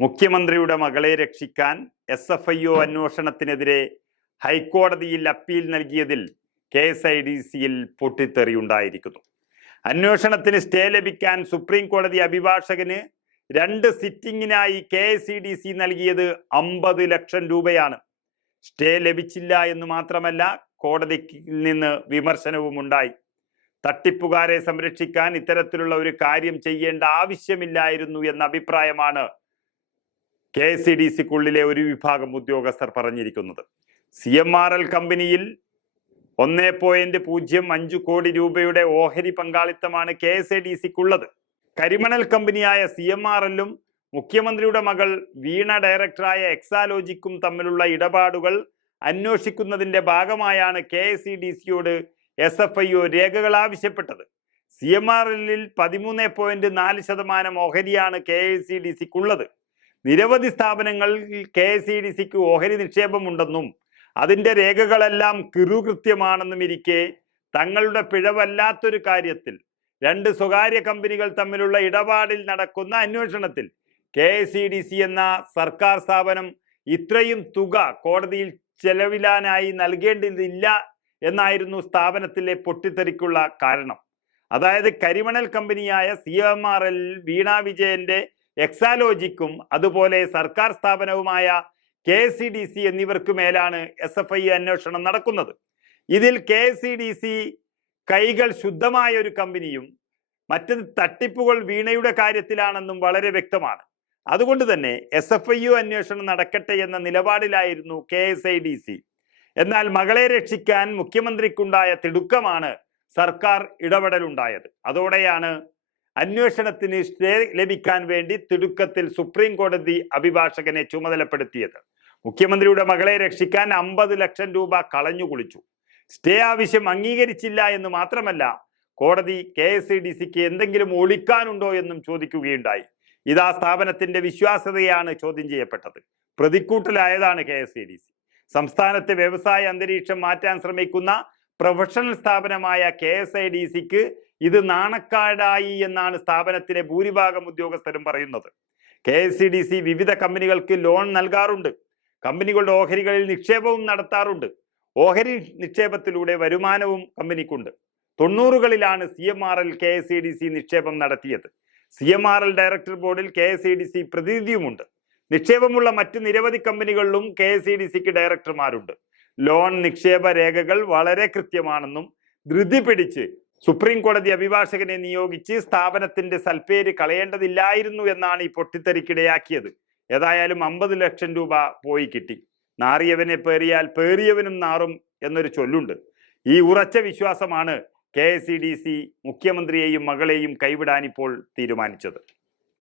മുഖ്യമന്ത്രിയുടെ മകളെ രക്ഷിക്കാൻ എസ് എഫ് ഐ ഒ അന്വേഷണത്തിനെതിരെ ഹൈക്കോടതിയിൽ അപ്പീൽ നൽകിയതിൽ കെ എസ് ഐ ഡി സിയിൽ പൊട്ടിത്തെറിയുണ്ടായിരിക്കുന്നു. അന്വേഷണത്തിന് സ്റ്റേ ലഭിക്കാൻ സുപ്രീം കോടതി അഭിഭാഷകന് രണ്ട് സിറ്റിംഗിനായി K S E D C നൽകിയത് അമ്പത് ലക്ഷം രൂപയാണ്. സ്റ്റേ ലഭിച്ചില്ല എന്ന് മാത്രമല്ല കോടതിക്ക് നിന്ന് വിമർശനവും ഉണ്ടായി തട്ടിപ്പുകാരെ സംരക്ഷിക്കാൻ ഇത്തരത്തിലുള്ള ഒരു കാര്യം ചെയ്യേണ്ട ആവശ്യമില്ലായിരുന്നു എന്ന അഭിപ്രായമാണ് കെ എസ് സി ഡി സിക്കുള്ളിലെ ഒരു വിഭാഗം ഉദ്യോഗസ്ഥർ പറഞ്ഞിരിക്കുന്നത്. സി എം ആർ എൽ കമ്പനിയിൽ ഒന്നേ പോയിന്റ് പൂജ്യം അഞ്ച് കോടി രൂപയുടെ ഓഹരി പങ്കാളിത്തമാണ് കെ എസ് എ ഡി സിക്കുള്ളത്. കരിമണൽ കമ്പനിയായ സി എം ആർ എല്ലും മുഖ്യമന്ത്രിയുടെ മകൾ വീണ ഡയറക്ടറായ എക്സാലോജിക്കും തമ്മിലുള്ള ഇടപാടുകൾ അന്വേഷിക്കുന്നതിന്റെ ഭാഗമായാണ് കെ എസ് സി ഡി സിയോട് എസ് എഫ് ഐ ഒ രേഖകൾ ആവശ്യപ്പെട്ടത്. സി എം ആർ എല്ലിൽ പതിമൂന്ന് പോയിന്റ് നാല് ശതമാനം ഓഹരിയാണ് കെ എസ് സി ഡി സിക്കുള്ളത്. നിരവധി സ്ഥാപനങ്ങൾ കെ എസ് ഇ ഡി സിക്ക് ഓഹരി നിക്ഷേപമുണ്ടെന്നും അതിന്റെ രേഖകളെല്ലാം കിറുകൃത്യമാണെന്നും ഇരിക്കെ തങ്ങളുടെ പിഴവല്ലാത്തൊരു കാര്യത്തിൽ രണ്ട് സ്വകാര്യ കമ്പനികൾ തമ്മിലുള്ള ഇടപാടിൽ നടക്കുന്ന അന്വേഷണത്തിൽ K S E D C എന്ന സർക്കാർ സ്ഥാപനം ഇത്രയും തുക കോടതിയിൽ ചെലവിലാനായി നൽകേണ്ടതില്ല എന്നായിരുന്നു സ്ഥാപനത്തിലെ പൊട്ടിത്തെറിക്കുള്ള കാരണം. അതായത് കരിമണൽ കമ്പനിയായ C M R L Veena വിജയന്റെ എക്സാലോജിക്കും അതുപോലെ സർക്കാർ സ്ഥാപനവുമായ K S C D C എന്നിവർക്ക് മേലാണ് എസ് എഫ് ഐ അന്വേഷണം നടക്കുന്നത്. ഇതിൽ K S C D C കൈകൾ ശുദ്ധമായ ഒരു കമ്പനിയും മറ്റ് തട്ടിപ്പുകൾ വീണയുടെ കാര്യത്തിലാണെന്നും വളരെ വ്യക്തമാണ്. അതുകൊണ്ട് തന്നെ എസ് എഫ് ഐ യു അന്വേഷണം നടക്കട്ടെ എന്ന നിലപാടിലായിരുന്നു K S I D C. എന്നാൽ മകളെ രക്ഷിക്കാൻ മുഖ്യമന്ത്രിക്കുണ്ടായ തിടുക്കമാണ് സർക്കാർ ഇടപെടലുണ്ടായത്. അതോടെയാണ് അന്വേഷണത്തിന് സ്റ്റേ ലഭിക്കാൻ വേണ്ടി തിടുക്കത്തിൽ സുപ്രീം കോടതി അഭിഭാഷകനെ ചുമതലപ്പെടുത്തിയത്. മുഖ്യമന്ത്രിയുടെ മകളെ രക്ഷിക്കാൻ അമ്പത് ലക്ഷം രൂപ കളഞ്ഞു കുളിച്ചു. സ്റ്റേ ആവശ്യം അംഗീകരിച്ചില്ല എന്ന് മാത്രമല്ല കോടതി കെ എസ് ഇ ഡി സിക്ക് എന്തെങ്കിലും ഒളിക്കാനുണ്ടോ എന്നും ചോദിക്കുകയുണ്ടായി. ഇതാ സ്ഥാപനത്തിന്റെ വിശ്വാസ്യതയാണ് ചോദ്യം ചെയ്യപ്പെട്ടത്. പ്രതിക്കൂട്ടിലായതാണ് K S E D C. സംസ്ഥാനത്തെ വ്യവസായ അന്തരീക്ഷം മാറ്റാൻ ശ്രമിക്കുന്ന പ്രൊഫഷണൽ സ്ഥാപനമായ കെ എസ് ഐ ഡി സിക്ക് ഇത് നാണക്കാടായി എന്നാണ് സ്ഥാപനത്തിലെ ഭൂരിഭാഗം ഉദ്യോഗസ്ഥരും പറയുന്നത്. കെ എസ് ഡി സി വിവിധ കമ്പനികൾക്ക് ലോൺ നൽകാറുണ്ട്. കമ്പനികളുടെ ഓഹരികളിൽ നിക്ഷേപവും നടത്താറുണ്ട്. ഓഹരി നിക്ഷേപത്തിലൂടെ വരുമാനവും കമ്പനിക്കുണ്ട്. തൊണ്ണൂറുകളിലാണ് C M R L K S E D C നിക്ഷേപം നടത്തിയത്. C M R L director ബോർഡിൽ K S E D C പ്രതിനിധിയുമുണ്ട്. നിക്ഷേപമുള്ള മറ്റ് നിരവധി കമ്പനികളിലും കെ എസ് ഇ ഡി സിക്ക് ഡയറക്ടർമാരുണ്ട്. ലോൺ നിക്ഷേപ രേഖകൾ വളരെ കൃത്യമാണെന്നും ധൃതി പിടിച്ച് സുപ്രീം കോടതി അഭിഭാഷകനെ നിയോഗിച്ച് സ്ഥാപനത്തിന്റെ സൽപ്പേര് കളയേണ്ടതില്ലായിരുന്നു എന്നാണ് ഈ പൊട്ടിത്തെറിക്കിടയാക്കിയത്. ഏതായാലും അമ്പത് ലക്ഷം രൂപ പോയി കിട്ടി. നാറിയവനെ പേറിയാൽ പേറിയവനും നാറും എന്നൊരു ചൊല്ലുണ്ട്. ഈ ഉറച്ച വിശ്വാസമാണ് K S C D C മുഖ്യമന്ത്രിയെയും മകളെയും കൈവിടാനിപ്പോൾ തീരുമാനിച്ചത്.